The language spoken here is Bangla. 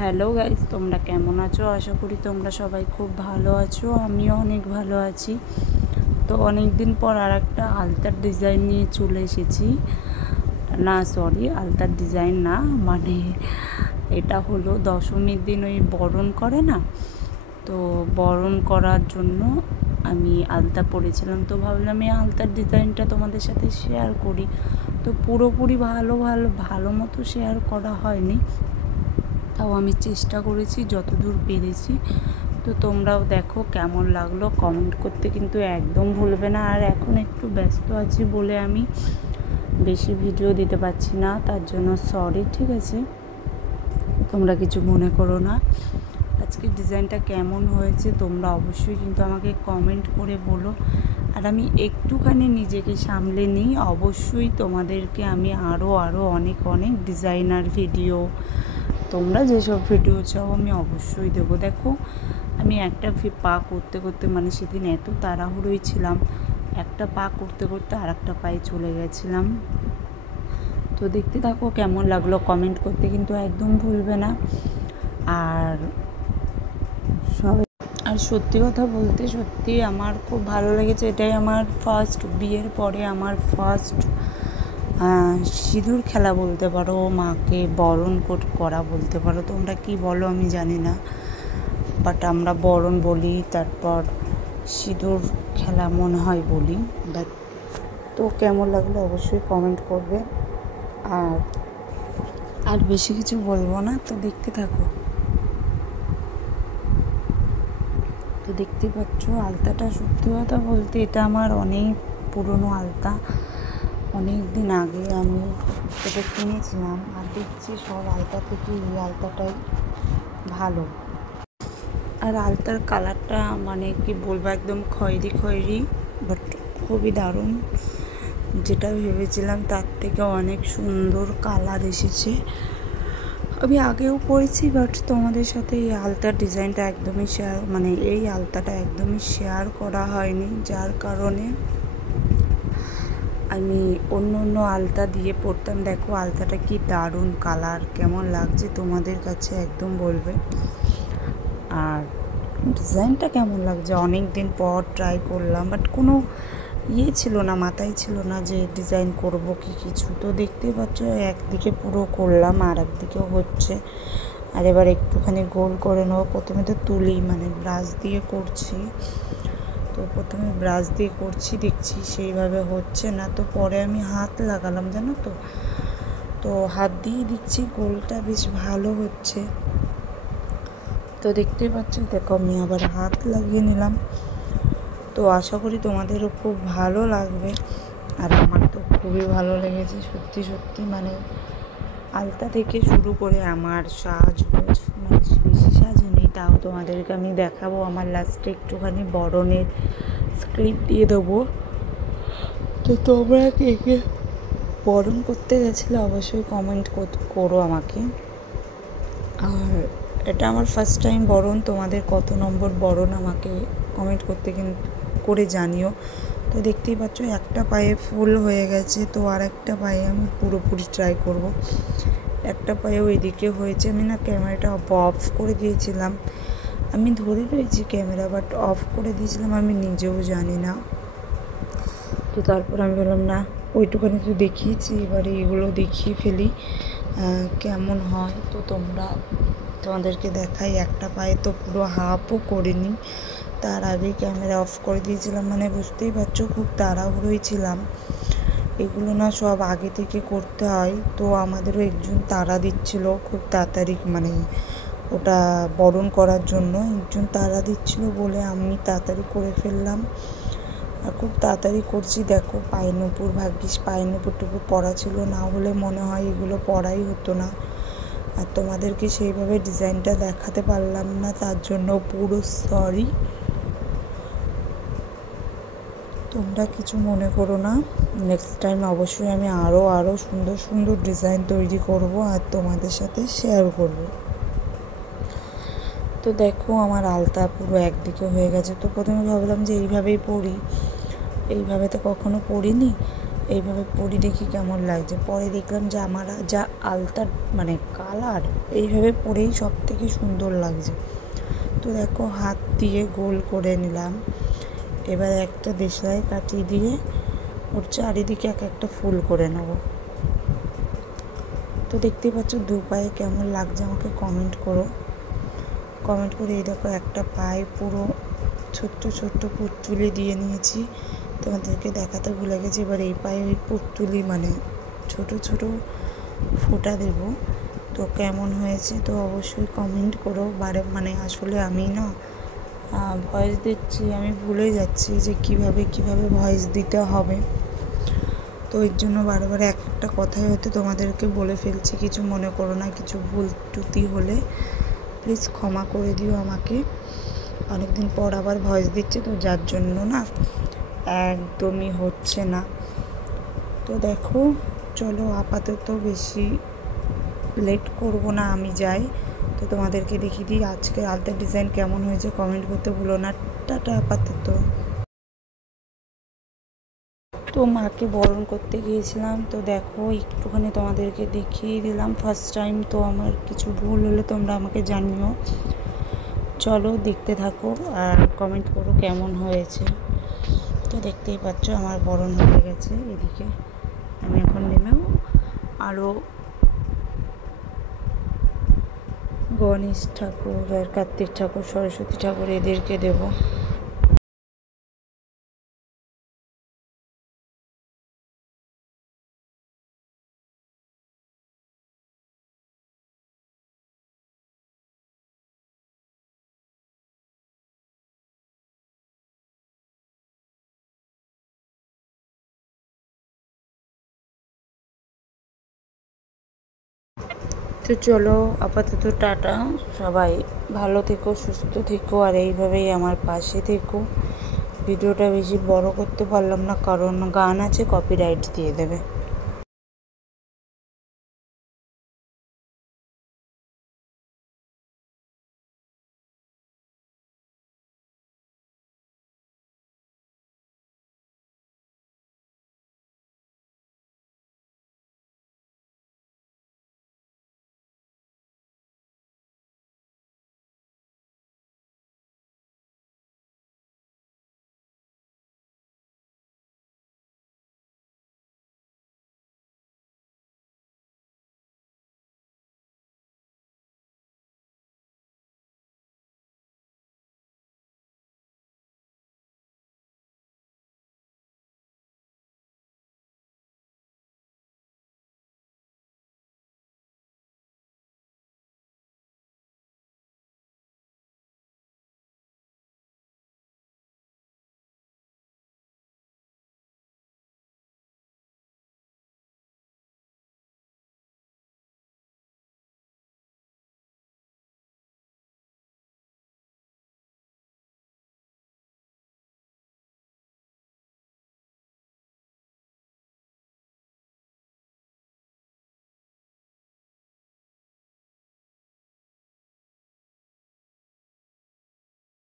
হ্যালো গাইস, তোমরা কেমন আছো? আশা করি তোমরা সবাই খুব ভালো আছো। আমিও অনেক ভালো আছি। তো অনেক দিন পর আর একটা আলতার ডিজাইন নিয়ে চলে এসেছি। না সরি, আলতার ডিজাইন না, মানে এটা হলো দশমীর দিন ওই বরণ করে না, তো বরণ করার জন্য আমি আলতা পরেছিলাম। তো ভাবলাম এই আলতার ডিজাইনটা তোমাদের সাথে শেয়ার করি। তো পুরোপুরি ভালো মতো শেয়ার করা হয়নি, তাও আমি চেষ্টা করেছি যতদূর পেরেছি। তো তোমরাও দেখো কেমন লাগলো, কমেন্ট করতে কিন্তু একদম ভুলবে না। আর এখন একটু ব্যস্ত আছি বলে আমি বেশি ভিডিও দিতে পারছি না, তার জন্য সরি, ঠিক আছে? তোমরা কিছু মনে করো না। আজকে ডিজাইনটা কেমন হয়েছে তোমরা অবশ্যই কিন্তু আমাকে কমেন্ট করে বলো। আর আমি একটুখানি নিজেকে সামলে নিই, অবশ্যই তোমাদেরকে আমি আরও অনেক ডিজাইনার ভিডিও, তোমরা যেসব ভিডিও চাও আমি অবশ্যই দেবো। দেখো আমি একটা পা করতে করতে, মানে সেদিন এত তাড়াহুড়োই ছিলাম, একটা পা করতে করতে আর একটা পায়ে চলে গেছিলাম। তো দেখতে থাকো কেমন লাগলো, কমেন্ট করতে কিন্তু একদম ভুলবে না। আর সবাই, আর সত্যি কথা বলতে সত্যি আমার খুব ভালো লেগেছে। এটাই আমার ফার্স্ট, বিয়ের পরে আমার ফার্স্ট সিঁদুর খেলা বলতে পারো, মাকে বরণ করা বলতে পারো, তোমরা কি বলো আমি জানি না, বাট আমরা বরণ বলি, তারপর সিঁদুর খেলা মনে হয় বলি। বাট তো কেমন লাগলো অবশ্যই কমেন্ট করবে। আর বেশি কিছু বলবো না, তো দেখতে থাকো। তো দেখতে পাচ্ছ আলতাটা, সত্যি কথা বলতে এটা আমার অনেক পুরনো আলতা, অনেক দিন আগে আমি এটা কিনেছিলাম। আর দেখছি সব আলতা থেকে এই আলতাটাই ভালো। আর আলতার কালারটা মানে কি বলবো, একদম খয়েরি, বাট খুবই দারুণ। যেটা ভেবেছিলাম তার থেকে অনেক সুন্দর কালার এসেছে। আমি আগেও পরেছি, বাট তোমাদের সাথে এই আলতার ডিজাইনটা একদমই এই আলতাটা একদমই শেয়ার করা হয়নি, যার কারণে আমি অন্য আলতা দিয়ে পরতাম। দেখো আলতাটা কি দারুণ কালার, কেমন লাগছে তোমাদের কাছে একদম বলবে। আর ডিজাইনটা কেমন লাগছে, অনেক দিন পর ট্রাই করলাম, বাট কোনো ছিল না, মাথায় ছিল না যে ডিজাইন করব কি কিছু। তো দেখতেই পাচ্ছ একদিকে পুরো করলাম, আর একদিকেও হচ্ছে। আর এবার একটুখানি গোল করে নেবো। প্রথমে তো তুলি, মানে ব্রাশ দিয়ে করছি, তো প্রথমে ব্রাশ দিয়ে করছি, দেখছি সেইভাবে হচ্ছে না, তো পরে আমি হাত লাগালাম, জানো তো, তো হাত দিয়ে দিচ্ছি, গোলটা বেশ ভালো হচ্ছে। তো দেখতেই পাচ্ছ, দেখো আমি আবার হাত লাগিয়ে নিলাম। তো আশা করি তোমাদেরও খুব ভালো লাগবে। আর আমার তো খুবই ভালো লেগেছে সত্যি, মানে আলতা থেকে শুরু করে আমার সাজগোজ, মানে বেশি সাজিনি, তাও তোমাদেরকে আমি দেখাবো। আমার লাস্টে একটুখানি বরণের স্ক্রিপ্ট দিয়ে দেবো। তো তোমরা কে কে বরণ করতে গেছিলে অবশ্যই কমেন্ট করো আমাকে। আর এটা আমার ফার্স্ট টাইম বরণ, তোমাদের কত নম্বর বরণ আমাকে কমেন্ট করে জানিও। তো দেখতেই পাচ্ছ একটা পায়ে ফুল হয়ে গেছে, তো আর একটা পায়ে আমি পুরোপুরি ট্রাই করব। একটা পায়ে ওইদিকে হয়েছে, আমি না ক্যামেরাটা অফ করে দিয়েছিলাম, আমি ধরে রয়েছি ক্যামেরা, বাট অফ করে দিয়েছিলাম, আমি নিজেও জানি না। তো তারপর আমি বললাম না, ওইটুখানি তো দেখিয়েছি, এবারে এগুলো দেখিয়ে ফেলি কেমন হয়। তো তোমাদেরকে দেখাই, একটা পায়ে তো পুরো হাফও করিনি, তার আগে ক্যামেরা অফ করে দিয়েছিলাম, মানে বুঝতেই পারছো খুব তাড়াহুড়োই ছিলাম। এগুলো না সব আগে থেকে করতে হয়, তো আমাদেরও একজন তাড়া দিচ্ছিল খুব তাড়াতাড়ি, মানে ওটা বরণ করার জন্য একজন তাড়া দিচ্ছিল বলে আমি তাড়াতাড়ি করে ফেললাম, আর খুব তাড়াতাড়ি করছি। দেখো পায়ের নুপুর, ভাগ্যিস পায়ের নুপুরটুকু পরা ছিল, না হলে মনে হয় এগুলো পরাই হতো না। আর তোমাদেরকে সেইভাবে ডিজাইনটা দেখাতে পারলাম না, তার জন্য পুরো সরি, তোমরা কিছু মনে করো না। নেক্সট টাইম অবশ্যই আমি আরও সুন্দর ডিজাইন তৈরি করব আর তোমাদের সাথে শেয়ার করব। তো দেখো আমার আলতা পুরো একদিকে হয়ে গেছে। তো প্রথমে ভাবলাম যে এইভাবেই পরি, এইভাবে তো কখনো পরিনি, এইভাবে পরি দেখি কেমন লাগছে। পরে দেখলাম যে আমার যা আলতা মানে কালার এইভাবে পরেই সব থেকে সুন্দর লাগছে। তো দেখো হাত দিয়ে গোল করে নিলাম। এবার একটা দেশলাই কাঠি দিয়ে ওর চারিদিকে এক একটা ফুল করে নেব। তো দেখতেই পাচ্ছ দু পায়ে কেমন লাগছে আমাকে কমেন্ট করো। কমেন্ট করে এই দেখো একটা পায়ে পুরো ছোট্ট ছোট্ট পুঁটুলি দিয়ে নিয়েছি, তোমাদেরকে দেখাতে ভুলে গেছি। এবার এই পায়ে ওই পুঁটুলি মানে ছোট ছোট ফোঁটা দেব। তো কেমন হয়েছে তো অবশ্যই কমেন্ট করো। মানে আসলে আমি না ভয়েস দিচ্ছি, আমি ভুলে যাচ্ছি যে কিভাবে ভয়েস দিতে হবে। তো এর জন্য বারবার একটা কথাই হয়তো তোমাদেরকে বলে ফেলছি, কিছু মনে করো না। কিছু ভুল ত্রুটি হলে প্লিজ ক্ষমা করে দিও আমাকে। অনেকদিন পর আবার ভয়েস দিচ্ছে, তো যার জন্য না একদমই হচ্ছে না। তো দেখো চলো আপাতত বেশি লেট করব না, আমি যাই। তো তোমাদেরকে দেখিয়ে দিই আজকের আলতার ডিজাইন কেমন হয়েছে, কমেন্ট করতে ভুলো না। টাটা আপাতত। তো মাকে বরণ করতে গিয়েছিলাম, তো দেখো একটুখানি তোমাদেরকে দেখিয়ে দিলাম ফার্স্ট টাইম। তো আমার কিছু ভুল হলে তোমরা আমাকে জানিও। চলো দেখতে থাকো আর কমেন্ট করো কেমন হয়েছে। তো দেখতেই পাচ্ছ আমার বরণ হয়ে গেছে। এদিকে আমি এখন নেমেও আরও গণেশ ঠাকুর আর কার্তিক ঠাকুর, সরস্বতী ঠাকুর এদেরকে দেবো। তো চলো আপাতত টাটা। সবাই ভালো থেকো, সুস্থ থেকো, আর এইভাবেই আমার পাশে থেকো। ভিডিওটা বেশি বড় করতে পারলাম না কারণ গান আছে, কপিরাইট দিয়ে দেবে।